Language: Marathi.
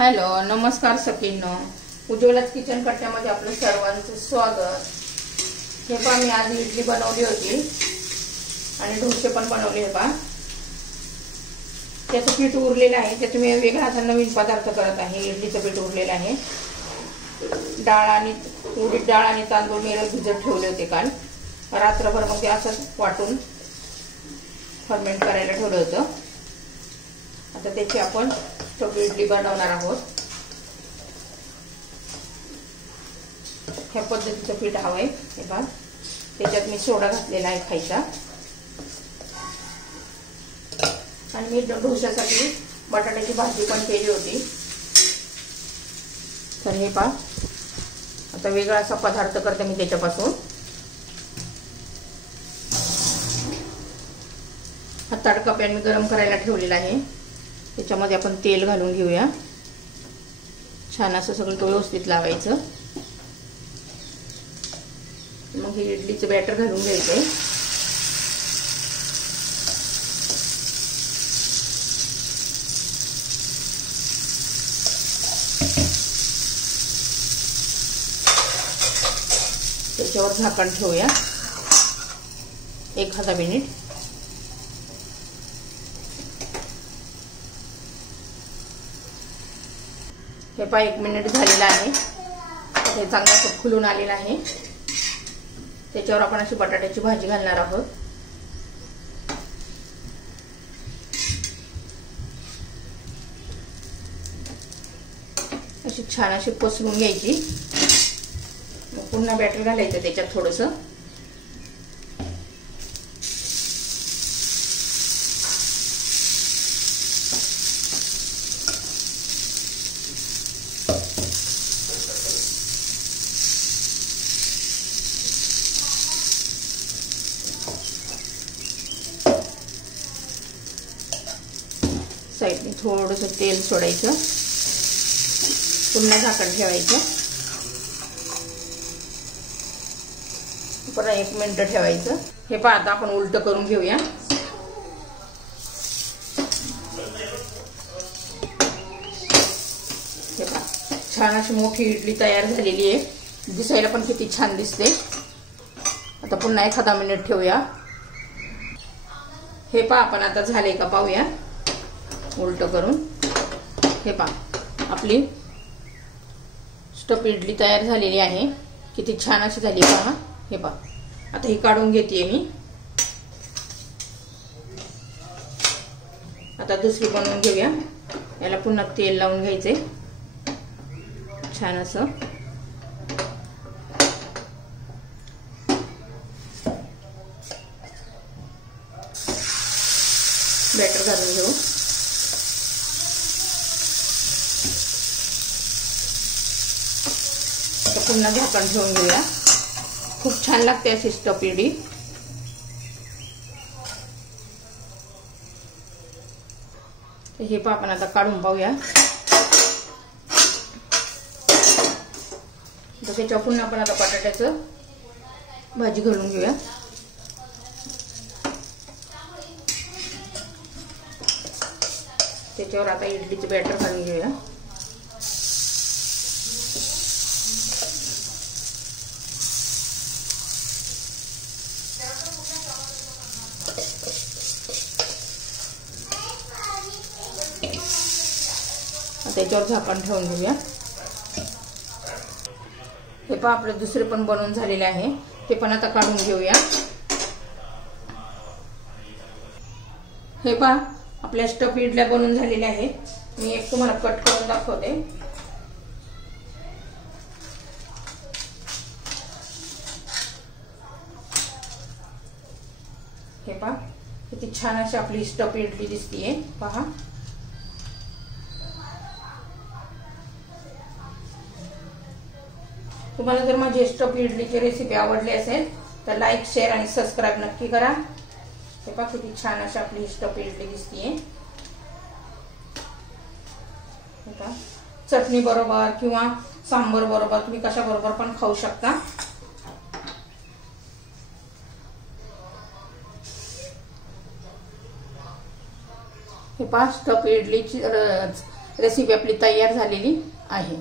हॅलो नमस्कार सखींनो, उज्ज्वलाच किचन कट्ट्यामध्ये आपलं सर्वांचं स्वागत। हे पहा मी आज इडली बनवली होती आणि डोसे पण बनवले हे पहा। त्याचं पीठ उरलेलं आहे, त्याचं मी वेगळा आता नवीन पदार्थ करत आहे। इडलीचं पीठ उरलेलं आहे। डाळ आणि उडीद डाळ आणि तांदूळ मी भिजत ठेवले होते काल रात्रभर, मग ते असंच वाटून फर्मेंट करायला ठेवलं होतं। आता त्याची आपण इडली बनवणार आहोत। ह्या पद्धतीचं पीठ हवंय हे पहा। त्याच्यात मी सोडा घातलेला आहे खायचा, आणि मी डोश्यासाठी बटाट्याची भाजी पण केली होती। तर हे पहा आता वेगळा असा पदार्थ करते मी त्याच्यापासून। हा तडका पॅन मी गरम करायला ठेवलेला आहे, त्याच्यामध्ये आपण तेल घालून घेऊया। छान असं सगळं व्यवस्थित लावायचं। मग हे इडलीचं बॅटर घालून घ्यायचं। त्याच्यावर झाकण ठेवूया 1 मिनिट। हे पहा 1 मिनिट झालेला आहे। हे चांगलं फुलून आलेलं आहे। त्याच्यावर आपण अशी बटाट्याची भाजी घालणार आहोत। अशी छान अशी पसरून घ्यायची। मग पुन्हा बॅटर घालायचं त्याच्यात थोडंसं। साईडने थोडंसं तेल सोडायचं, पुन्हा झाकण ठेवायचं, परत 1 मिनिट ठेवायचं। हे पहा आता आपण उलट करून घेऊया। हे पहा छान अशी मोठी इडली तयार झालेली आहे, दिसायला पण किती छान दिसते। आता पुन्हा 1 मिनिट ठेवूया। हे पहा आपण आता झाले का पाहूया उलट करून। हे पहा आपली स्टफ इडली तयार झालेली आहे, किती छान अशी झाली पहा। हे पहा आता ही काढून घेते मी। आता दुसरी बनवून घेऊया। याला पुन्हा तेल लावून घ्यायचे छान असं। बॅटर घालून घेऊ। पुन्हा झाकण ठेवून घेऊया। खूप छान लागते अशी स्टफ इडली। हे पहा आपण आता काढून पाहूया। त्याच्यावर पुन्हा आपण आता बटाट्याचं भाजी घालून घेऊया। त्याच्यावर आता इडलीचं बॅटर घालून घेऊया। त्याच्यावर झाकण ठेवून घेऊया। हे पहा आपले दुसरे पण बनवून झालेले आहे, ते पण आता काढून घेऊया। हे पहा आपल्या स्टफ इडल्या बनवून झालेल्या आहेत। मी एक तुम्हाला कट करून दाखवते। हे पहा किती छान अशी आपली स्टफ इडली दिसतीये पहा। तुम्हाला जर माझी स्टफ इडलीची रेसिपी आवडली असेल तर लाईक, शेअर आणि सबस्क्राईब नक्की करा। हे पहा किती छान अशी आपली स्टफ इडली दिसतीये। चटणी बरोबर किंवा सांबर बरोबर, तुम्ही कशा बरोबर पण खाऊ शकता। हे पहा स्टफ इडलीची रेसिपी आपली तयार झालेली आहे.